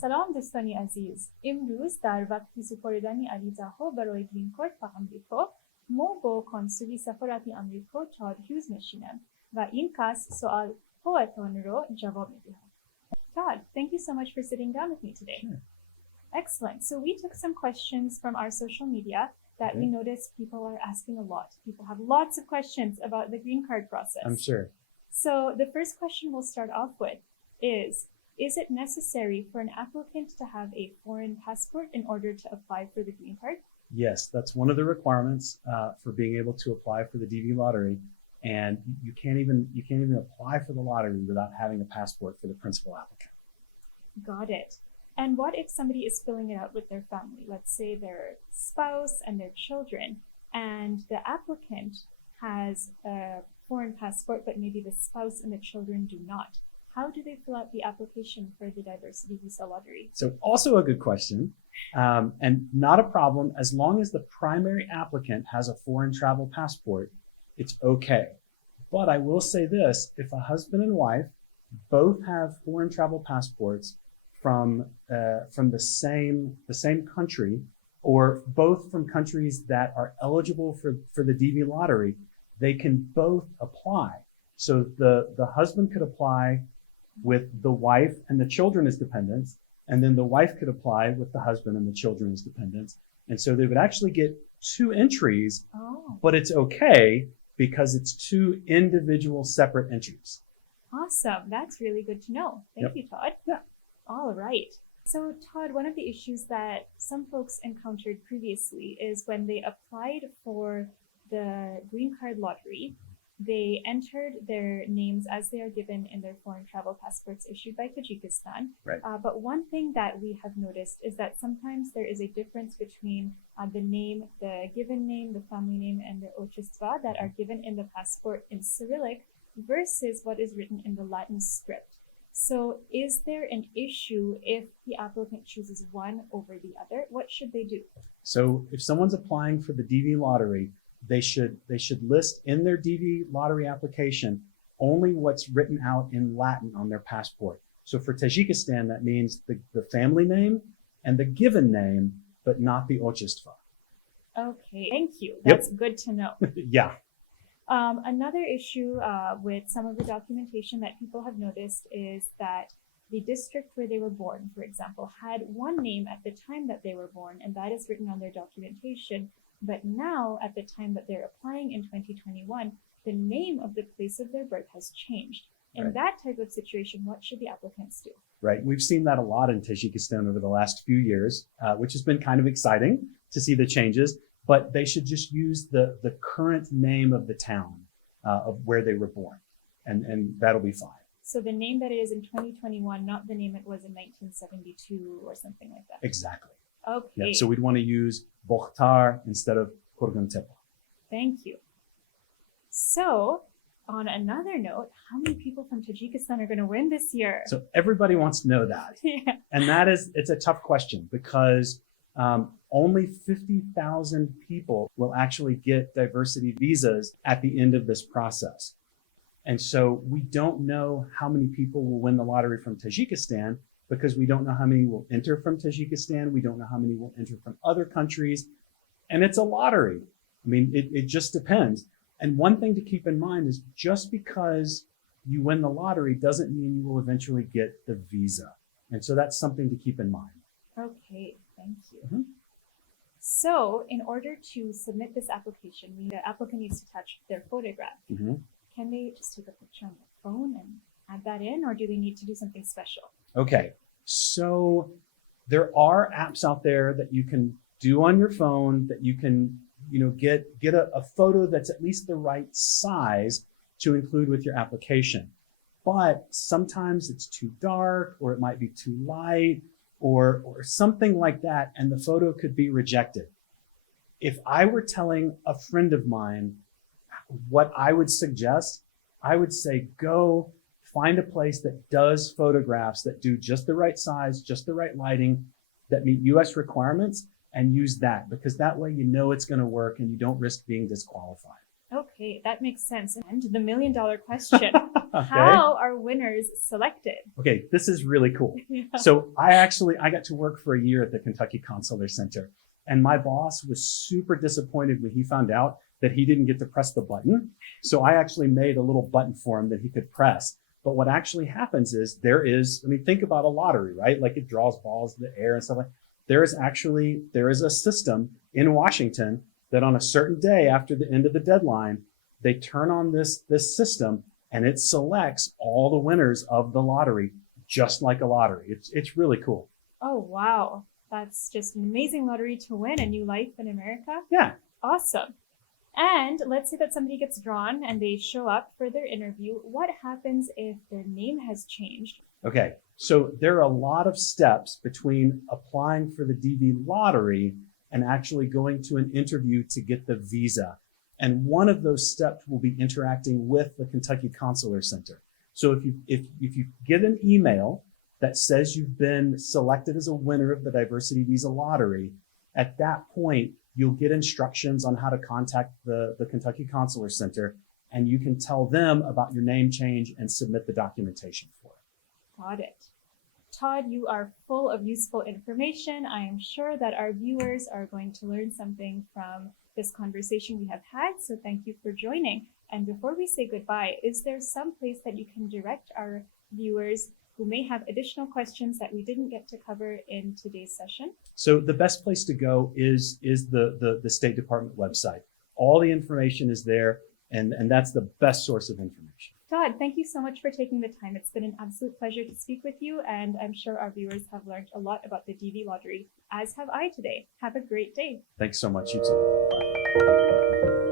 سلام دوستانی عزیز. امروز در وقتی سپاریدن عریضه‌ها برای گرین کارت به آمریکا ما با کنسولی سفارت آمریکا تاد هیوز میشینم و این کس سوال هایتان را جواب میدهد. Todd, thank you so much for sitting down with me today. Sure. Excellent. So we took some questions from our social media that we noticed people are asking a lot. People have lots of questions about the green card process. I'm sure. So the first question we'll start off with is it necessary for an applicant to have a foreign passport in order to apply for the green card? Yes, that's one of the requirements for being able to apply for the DV lottery. And you can't even apply for the lottery without having a passport for the principal applicant. Got it. And what if somebody is filling it out with their family? Let's say their spouse and their children, and the applicant has a foreign passport, but maybe the spouse and the children do not. How do they fill out the application for the diversity visa lottery? So also a good question, and not a problem as long as the primary applicant has a foreign travel passport. It's okay. But I will say this, if a husband and wife both have foreign travel passports from the same country, or both from countries that are eligible for the DV lottery, they can both apply. So the husband could apply with the wife and the children as dependents, and then the wife could apply with the husband and the children as dependents. And so they would actually get two entries, but it's okay because it's two individual separate entries. Awesome. That's really good to know. Thank you, Todd. Yeah. All right. So Todd, one of the issues that some folks encountered previously is when they applied for the green card lottery, they entered their names as they are given in their foreign travel passports issued by Tajikistan. Right. But one thing that we have noticed is that sometimes there is a difference between the name, the given name, the family name, and the Отчестваро that are given in the passport in Cyrillic versus what is written in the Latin script. So is there an issue if the applicant chooses one over the other? What should they do? So if someone's applying for the DV lottery, they should list in their DV lottery application only what's written out in Latin on their passport. So for Tajikistan, that means the family name and the given name, but not the Отчестваро. Okay, thank you. That's good to know. Yeah. Another issue with some of the documentation that people have noticed is that the district where they were born, for example, had one name at the time that they were born, and that is written on their documentation. But now, at the time that they're applying in 2021, the name of the place of their birth has changed. In that type of situation, what should the applicants do? Right. We've seen that a lot in Tajikistan over the last few years, which has been kind of exciting to see the changes. But they should just use the current name of the town of where they were born, and that'll be fine. So the name that it is in 2021, not the name it was in 1972 or something like that. Exactly. Okay. Yeah, so we'd want to use Bokhtar instead of Kurgantepa. Thank you. So on another note, how many people from Tajikistan are going to win this year? So everybody wants to know that. Yeah. And it's a tough question because only 50,000 people will actually get diversity visas at the end of this process. And so we don't know how many people will win the lottery from Tajikistan because we don't know how many will enter from Tajikistan. We don't know how many will enter from other countries. And it's a lottery. I mean, it just depends. And one thing to keep in mind is just because you win the lottery doesn't mean you will eventually get the visa. And so that's something to keep in mind. Okay, thank you. So in order to submit this application, the applicant needs to touch their photograph. Can they just take a picture on their phone and add that in, or do they need to do something special? Okay, so there are apps out there that you can do on your phone that you can, get a photo that's at least the right size to include with your application. But sometimes it's too dark, or it might be too light, or something like that, and the photo could be rejected. If I were telling a friend of mine what I would suggest, I would say go find a place that does photographs that do just the right size, just the right lighting, that meet US requirements, and use that, because that way you know it's going to work and you don't risk being disqualified. Okay, that makes sense. And the million-dollar question, Okay. how are winners selected? Okay, this is really cool. Yeah. So I got to work for a year at the Kentucky Consular Center, and my boss was super disappointed when he found out that he didn't get to press the button. So I actually made a little button for him that he could press. But what actually happens is think about a lottery, right? Like it draws balls in the air and stuff like that. There is a system in Washington that on a certain day after the end of the deadline, they turn on this system and it selects all the winners of the lottery, just like a lottery. It's really cool. Oh, wow. That's just an amazing lottery to win a new life in America. Yeah. Awesome. And let's say that somebody gets drawn and they show up for their interview. What happens if their name has changed? Okay, so there are a lot of steps between applying for the DV lottery and actually going to an interview to get the visa. And one of those steps will be interacting with the Kentucky Consular Center. So if you get an email that says you've been selected as a winner of the diversity visa lottery, at that point, you'll get instructions on how to contact the Kentucky Consular Center, and you can tell them about your name change and submit the documentation for it. Got it. Todd, you are full of useful information. I am sure that our viewers are going to learn something from this conversation we have had, so thank you for joining. And before we say goodbye, is there some place that you can direct our viewers who may have additional questions that we didn't get to cover in today's session? So the best place to go is the State Department website. All the information is there, and that's the best source of information. Todd, thank you so much for taking the time. It's been an absolute pleasure to speak with you, and I'm sure our viewers have learned a lot about the DV lottery, as have I today. Have a great day. Thanks so much, you too. Bye.